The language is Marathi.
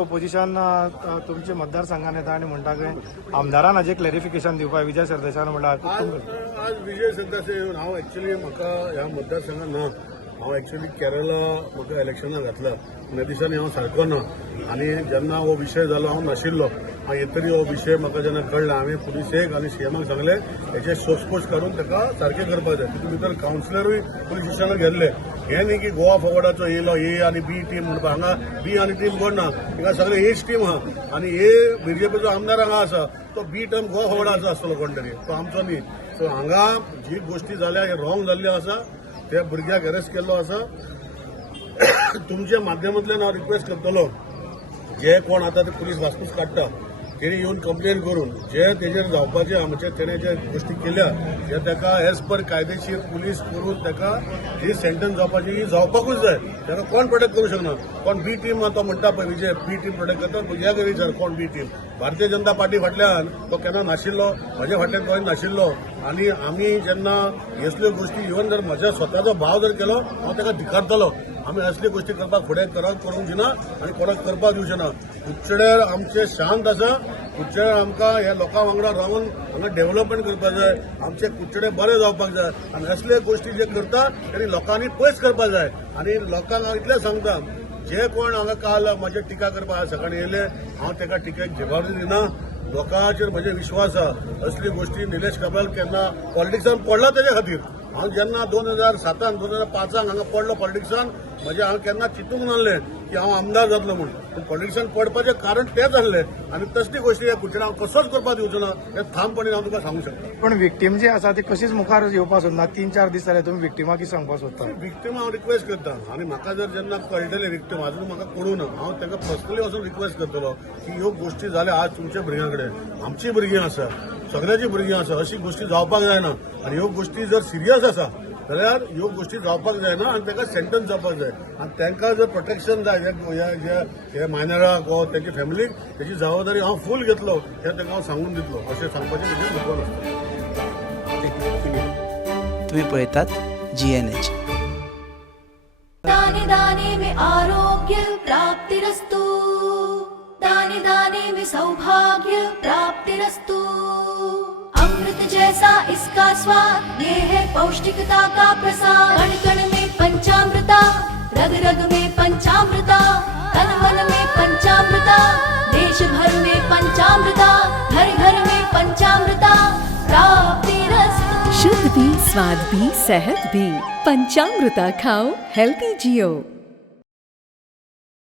ओपोजिशन तुमचे मतदारसंघान येता आनी म्हणटा की आमदारान हाजें क्लॅरिफिकेशन दिवपाक विजय सरदेसायान म्हणल्यार आज विजय सरदेसाय येवन हांव एक्चुअली म्हाका ह्या मतदारसंघात ना. हांव एक्चुअली केरळा म्हाका इलेक्शनाक घातला ह्या दिसांनी हांव सारको ना आनी जेन्ना हो विशय जालो हांव नाशिल्लो. येतरी हो विशय म्हाका जेन्ना कळ्ळा हांवें पुलिसेक आनी सीएमाक सांगलें हेचे सोसपोस काडून ताका सारकें करपाक जाय. तितून भितर कावन्सिलरूय पुलीस स्टेशनाक गेल्ले. हे न्ही की गोवा फॉरवर्डाचो येयलो ए आनी बी टीम म्हणपा हांगा बी आनी टीम कोण ना, हिंगा सगळे एच टीम आहा आनी ए बीजेपीचो आमदार हांगा आसा तो बी टीम गोवा फॉरवर्डाचो आसतलो कोण तरी, तो आमचो न्ही. सो हांगा जी गोष्टी जाल्या हे रॉंग जाल्ल्यो आसा. त्या भुरग्याक अरेस्ट केल्लो आसा. तुमच्या माध्यमांतल्यान हांव रिक्वेस्ट करतलो जे कोण आतां ते पुलीस वासपूस काडटा तेणी येवन कंप्लेन करून जे तेजेर जावपाचे आमचे तेणे जे गोष्टी केल्या जे ताका एज पर कायदेशीर पुलीस करून ताका ही सेंटन्स जावपाची ही जावपाकूच जाय. ताका कोण प्रोटेक्ट करूं शकना. कोण बी टीम तो म्हणटा पळय विजय बी टीम प्रोटेक्ट करता भुरग्याक विचार कोण बी टीम. भारतीय जनता पार्टी फाटल्यान तो केन्ना नाशिल्लो, म्हज्या फाटल्यान कोण नाशिल्लो. आनी आमी जेन्ना असल्यो गोष्टी इवन जर म्हज्या स्वताचो भाव जर केलो हांव ताका धिकारतलो. आमी असली गोष्टी करपाक फुडें करूंक दिना आनी कोणाक करपाक दिवचे ना. कुडचडेर आमचे शांत आसा. कुडचडेर आमकां ह्या लोकां वांगडा रावन हांगा डेव्हलपमेंट करपाक जाय. आमचे कुडचडे बरें जावपाक जाय आनी असले गोष्टी जे करता तेणी लोकांनी पयस करपाक जाय. आनी लोकांक हांव इतलें सांगता जे कोण हांगा काल म्हाजे टिका करपाक आज सकाळीं येयले हांव ताका टिकेक जबाबदारी दिना. लोकांचेर म्हजे विश्वास आसा. असली गोष्टी निलेश काब्राल केन्ना पॉलिटिक्सान पडला तेजे खातीर. हांव जेन्ना 2007 2005 हांगा पडलो पॉलिटिक्सान हांव केन्ना चिंतूंक नासलें की हांव आमदार जातलो म्हणून. पूण पॉलिटिक्सान पडपाचें कारण तेंच आसलें आनी तसली गोश्टी ह्या कुडचड्याक हांव कसोच करपाक दिवचो ना हें ठामपणान हांव तुका सांगूंक शकता. पण विक्टीम जी आसा ती कशीच मुखार येवपाक सोदना. 3-4 दीस जाले तुमी विक्टिमाक कितें सांगपाक सोदता. विक्टीम हांव रिक्वेस्ट करता आनी म्हाका जर जेन्ना कळटले विक्टीम अजून म्हाका कळूं ना हांव ताका पर्सनली वचून रिक्वेस्ट करतलो की ह्यो गोश्टी जाल्या आज तुमच्या भुरग्यां कडेन आमचीं भुरगीं आसा सगळ्याची भुरगीं आसा. अशी गोश्टी जावपाक जायना आनी ह्यो गोश्टी जर सिरियस आसा जाल्यार ह्यो गोश्टी जावपाक जायना आनी ताका सेंटन्स जावपाक जाय. आनी तांकां जर प्रोटेक्शन जाय हे मायनराक वा तेंचे फॅमिलीक तेची जबाबदारी हांव फूल घेतलो हें तांकां हांव सांगून दितलो अशें सांगपाचें म्हजें मुद्दम आसता. तुम्ही पळयतात GNH. दाने दाने में आरोग्य प्राप्तिरस्तु, दाने दाने में सौभाग्य प्राप्तिरस्तु. अमृत जैसा इसका स्वाद, ये है पौष्टिकता का प्रसाद. कण कण में पंचामृता, रग रग में पंचामृता, तन मन में पंचामृता, देश भर में पंचामृता, घर घर में पंचामृता प्राप्तिरस्तु. शुद्ध भी, स्वाद भी, सेहत भी. पंचामृता खाओ, हेल्थी जियो.